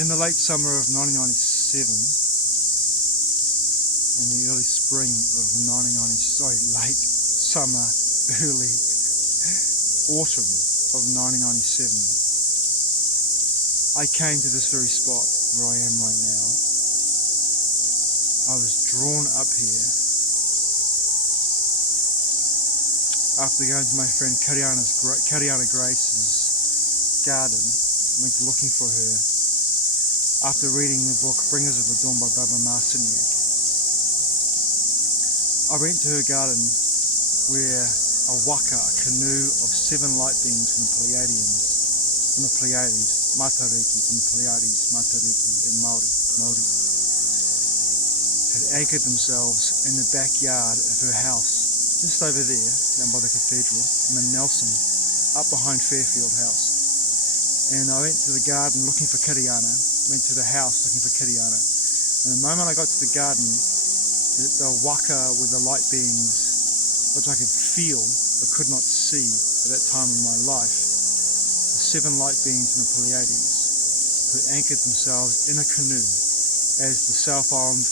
In the late summer of 1997 and the early spring of 1990, sorry, late summer, early autumn of 1997, I came to this very spot where I am right now. I was drawn up here after going to my friend Kariana Grace's garden. Went looking for her after reading the book Bringers of the Dawn by Baba Marciniak. I went to her garden where a Waka, a canoe of 7 light beings from the Pleiades, Matariki, from the Pleiades, Matariki in Māori, had anchored themselves in the backyard of her house, just over there, down by the cathedral. I'm in Nelson, up behind Fairfield House. And I went to the garden looking for Kiriana, went to the house looking for Kiriana. And the moment I got to the garden, the Waka with the light beings, which I could feel but could not see at that time in my life, the 7 light beings from the Pleiades, who had anchored themselves in a canoe as the South Island,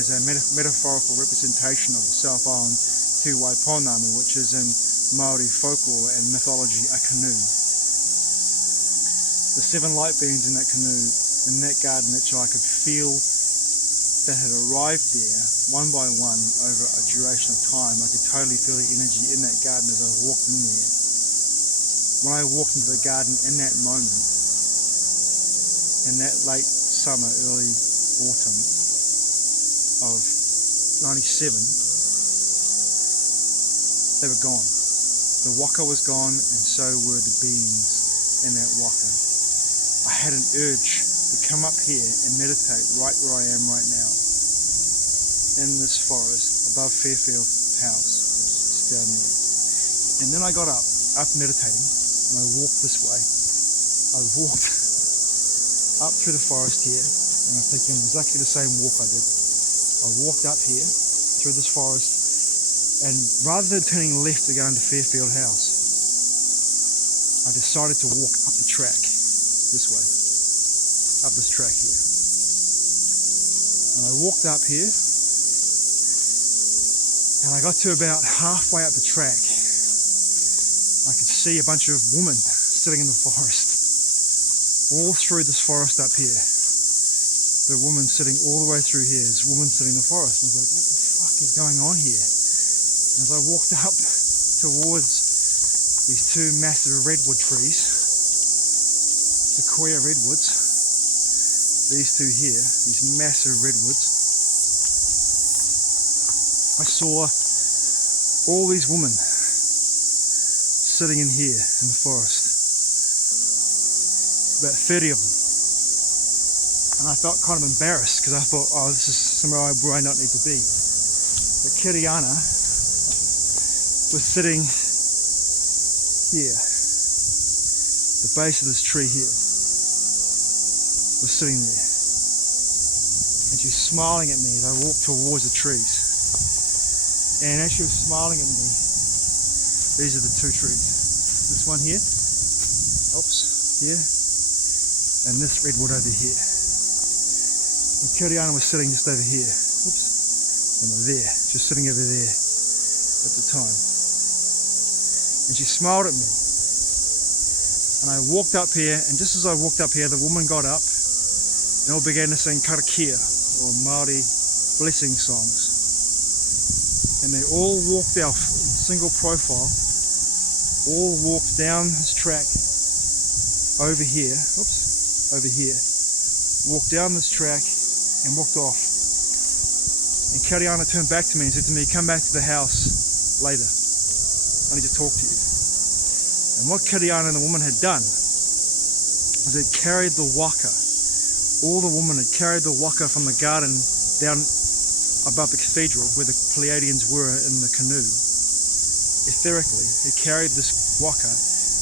as a metaphorical representation of the South Island Te Waiponamu, which is in Māori folklore and mythology a canoe. The 7 light beings in that canoe, in that garden, which I could feel that had arrived there one by one over a duration of time. I could totally feel the energy in that garden as I walked in there. When I walked into the garden in that moment, in that late summer, early autumn of 97, they were gone. The Waka was gone, and so were the beings in that Waka. I had an urge to come up here and meditate right where I am right now, in this forest above Fairfield House, which is down there. And then I got up meditating, and I walked this way. I walked up through the forest here, and I'm thinking exactly the same walk I did. I walked up here through this forest, and rather than turning left to go into Fairfield House, I decided to walk up the track this way, up this track here. And I walked up here, and I got to about halfway up the track. I could see a bunch of women sitting in the forest, all through this forest up here. The woman sitting all the way through here, this woman sitting in the forest. And I was like, what the fuck is going on here? And as I walked up towards these 2 massive redwood trees, Seqouia redwoods, these 2 here, these massive redwoods, I saw all these women sitting in here in the forest, about 30 of them. And I felt kind of embarrassed because I thought, oh, this is somewhere where I don't need to be. But Kiriana was sitting here, the base of this tree here, was sitting there. And she was smiling at me as I walked towards the trees. And as she was smiling at me, these are the 2 trees. This one here, oops, here, and this redwood over here. And Kiriana was sitting just over here, oops, and there, just sitting over there at the time. And she smiled at me. And I walked up here, and just as I walked up here, the woman got up and all began to sing karakia, or Māori blessing songs. And they all walked out in single profile, all walked down this track over here, oops, over here, walked down this track and walked off. And Kariana turned back to me and said to me, come back to the house later, I need to talk to you. And what Kiriana and the woman had done was they carried the Waka. All the women had carried the Waka from the garden down above the cathedral where the Pleiadians were in the canoe. Etherically, they carried this Waka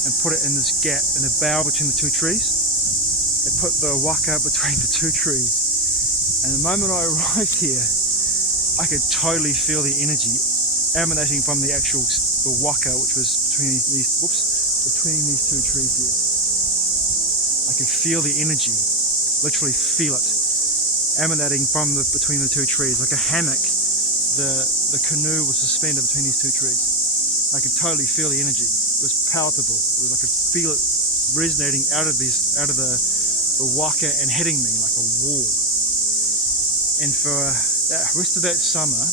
and put it in this gap in the bough between the 2 trees. They put the Waka between the 2 trees. And the moment I arrived here, I could totally feel the energy emanating from the actual Waka, which was between these 2 trees here. I I could feel the energy, literally feel it, emanating from between the two trees, like a hammock. The canoe was suspended between these two trees. I could totally feel the energy. It was palatable. I could feel it resonating out of the Waka and hitting me like a wall. And for the rest of that summer,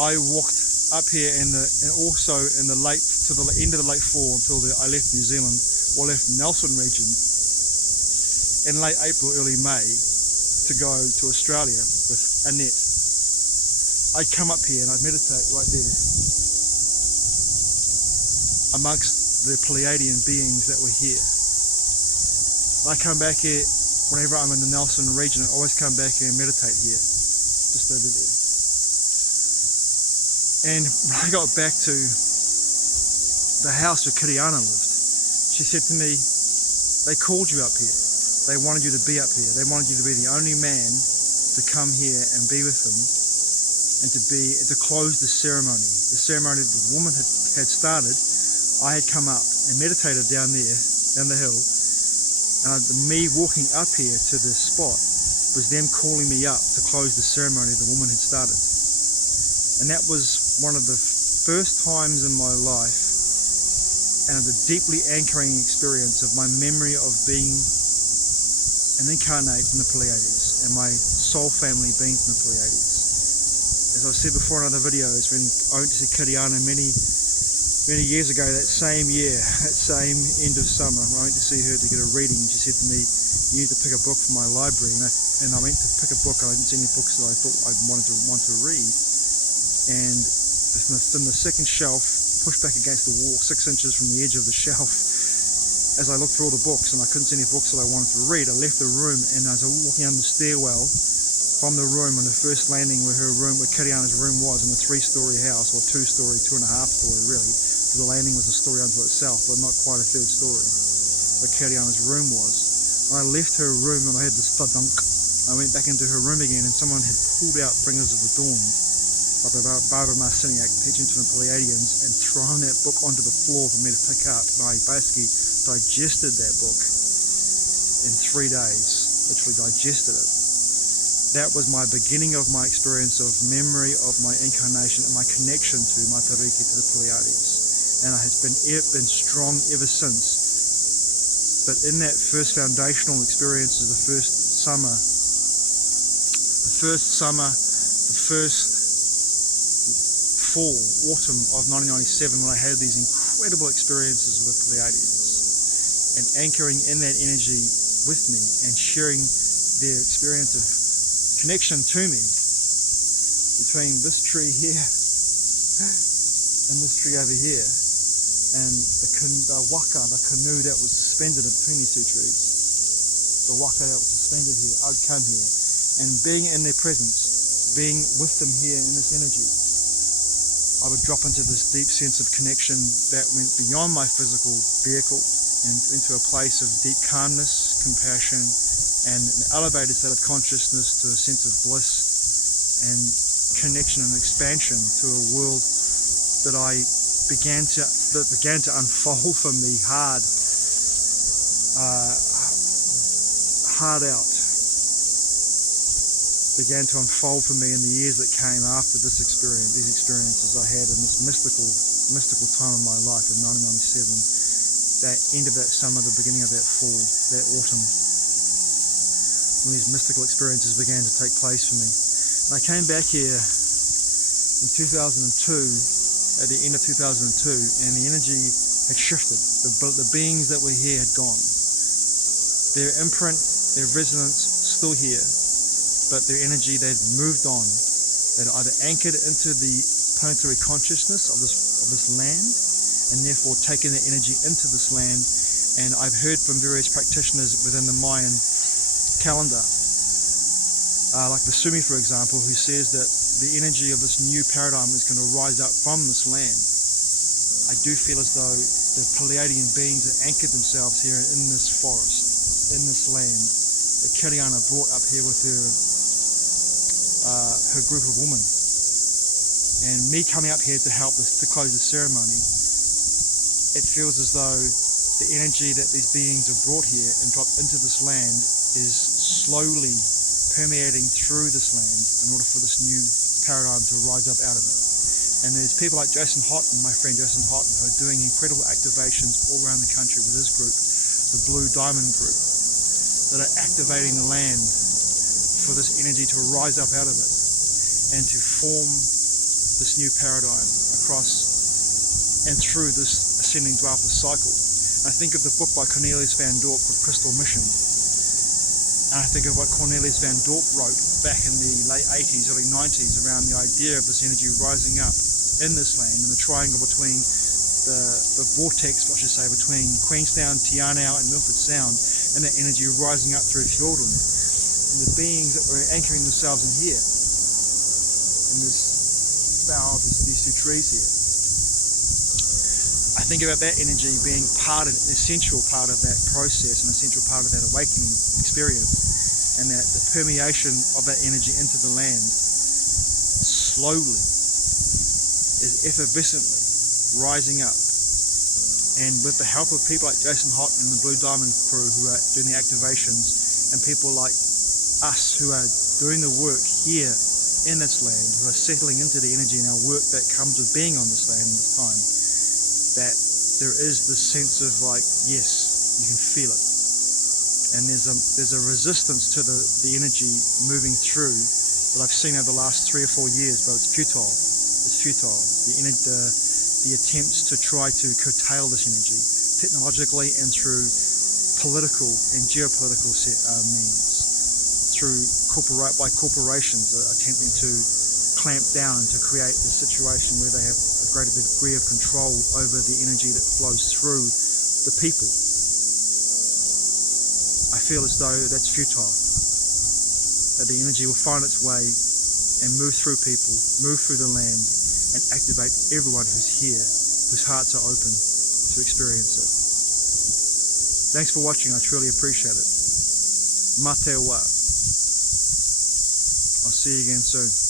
I walked up here and also in the late to the end of the late fall until I left New Zealand, or left Nelson region in late April, early May, to go to Australia with a net. I'd come up here and I'd meditate right there amongst the Pleiadian beings that were here. I come back here whenever I'm in the Nelson region. I always come back here and meditate here, just over there. And when I got back to the house where Kiriana lived, she said to me, they called you up here. They wanted you to be up here. They wanted you to be the only man to come here and be with them, and to close the ceremony. The ceremony that the woman had started, I had come up and meditated down there, down the hill, and me walking up here to this spot was them calling me up to close the ceremony the woman had started. And that was one of the first times in my life, and a deeply anchoring experience of my memory of being an incarnate from the Pleiades, and my soul family being from the Pleiades. As I've said before in other videos, when I went to see Kiriana many years ago, that same year, that same end of summer, I went to see her to get a reading. She said to me, you need to pick a book from my library, and I went to pick a book, and I didn't see any books that I thought I'd want to read. And from the second shelf, pushed back against the wall, 6 inches from the edge of the shelf, as I looked through all the books and I couldn't see any books that I wanted to read, I left the room, and as I was walking down the stairwell from the room on the first landing where Kiriana's room was, in a 3-story house, or 2-story, 2.5-story really, because the landing was a story unto itself, but not quite a 3rd story, where Kiriana's room was. When I left her room and I had this thudunk, I went back into her room again, and someone had pulled out Bringers of the Dawn by Barbara Marciniak, teaching to the Pleiadians, and thrown that book onto the floor for me to pick up. And I basically digested that book in 3 days, literally digested it. That was my beginning of my experience of memory of my incarnation and my connection to my Tariki, to the Pleiades. And it has been strong ever since. But in that first foundational experience of the first summer, the first fall, autumn of 1997, when I had these incredible experiences with the Pleiadians, and anchoring in that energy with me and sharing their experience of connection to me between this tree here and this tree over here, and the Waka, the canoe that was suspended between these two trees, the Waka that was suspended here. I'd come here and being in their presence, being with them here in this energy, I would drop into this deep sense of connection that went beyond my physical vehicle and into a place of deep calmness, compassion, and an elevated state of consciousness, to a sense of bliss and connection and expansion to a world that began to unfold for me hard out. Began to unfold for me in the years that came after these experiences I had in this mystical time of my life in 1997, that end of that summer, the beginning of that fall, that autumn, when these mystical experiences began to take place for me. And I came back here in 2002, at the end of 2002, and the energy had shifted. The beings that were here had gone. Their imprint, their resonance, still here, but their energy, they'd moved on. They'd either anchored into the planetary consciousness of this land, and therefore taken their energy into this land. And I've heard from various practitioners within the Mayan calendar, like the Sumi, for example, who says that the energy of this new paradigm is going to rise up from this land. I do feel as though the Pleiadian beings that anchored themselves here in this forest, in this land, that Kiriana brought up here with her group of women, and me coming up here to help to close the ceremony, it feels as though the energy that these beings are brought here and dropped into this land is slowly permeating through this land in order for this new paradigm to rise up out of it. And there's people like Jason Houghton, my friend Jason Houghton, who are doing incredible activations all around the country with his group, the Blue Diamond Group, that are activating the land for this energy to rise up out of it and to form this new paradigm across and through this ascending Dwapara cycle. And I think of the book by Cornelius van Dorp called Crystal Mission, and I think of what Cornelius van Dorp wrote back in the late 80s, early 90s around the idea of this energy rising up in this land, and the triangle between the vortex, I should say, between Queenstown, Te Anau and Milford Sound, and that energy rising up through Fiordland, and the beings that were anchoring themselves in here, in this bough of these two trees here. I think about that energy being an essential part of that process, an essential part of that awakening experience, and that the permeation of that energy into the land slowly is effervescently rising up. And with the help of people like Jason Houghton and the Blue Diamond crew who are doing the activations, and people like us who are doing the work here in this land, who are settling into the energy and our work that comes with being on this land in this time, that there is this sense of like, yes, you can feel it. And there's a resistance to the energy moving through that I've seen over the last 3 or 4 years, but it's futile. It's futile. The attempts to try to curtail this energy technologically and through political and geopolitical means, through corporations attempting to clamp down and to create a situation where they have a greater degree of control over the energy that flows through the people. I feel as though that's futile, that the energy will find its way and move through people, move through the land, and activate everyone who's here, whose hearts are open to experience it. Thanks for watching, I truly appreciate it. Mā te wā. I'll see you again soon.